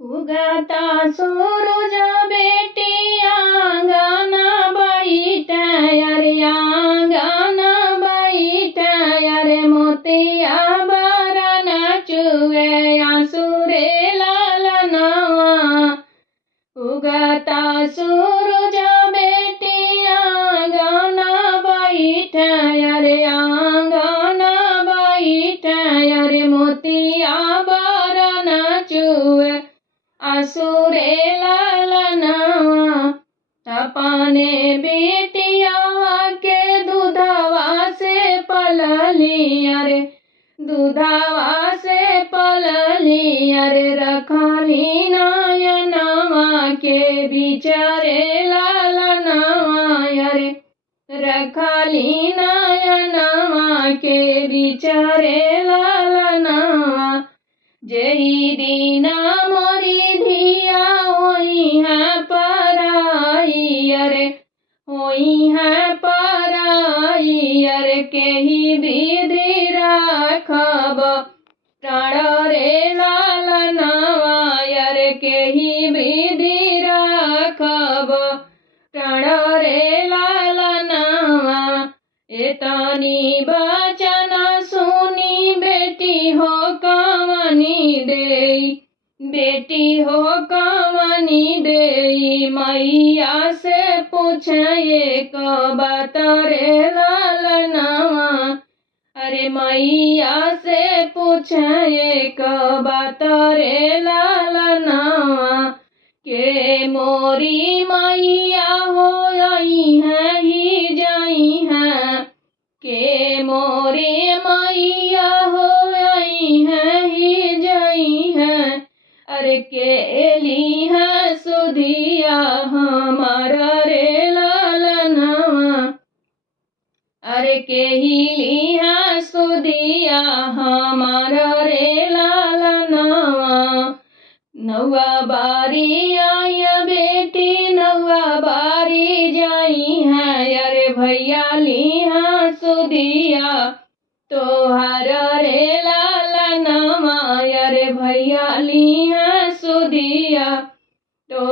उगता सूरज बेटिया गाना बैठ अरे गाना बैठ अरे मोतिया बारा नाचुए आंसुरे लालनवा। उगता सूरज बेटिया गाना बैठ अरे गाना बैठ अरे मोतिया बारा नाचुए आंसुरे लालनवा। अपने बेटिया के दूधवा से पलली अरे दूधवा से पलली अरे रखली नयनवा के बिचारे लालनवा अरे रखली नयनवा के बिचारे लालनवा। जही दीना मोरी धिया होई है पराई अरे होई है पराई अरे केही विधि राखब प्राण रे लालनवा अरे केही विधि राखब प्राण रे लालनवा। एतनी बचन सुनी बेटी हो कवनी देई बेटी हो कवनी देई मैया से पूछे एक बात रे लालनवा। अरे मैया से पूछे एक बात रे लालनवा। के मोरी मैया हो आई है ही जाई है के मोरी मैया हो आई है ही जाई है अरे के ली है सुधिया हमारा रे लालनवा। अरे के ही ली है सुधिया हमारा रे लालनवा। नौवा बारी आई बेटी नौवा बारी जाई है अरे भैया ली है सुधिया तोहर रे लालनवा अरे भैया ली है सुधिया तो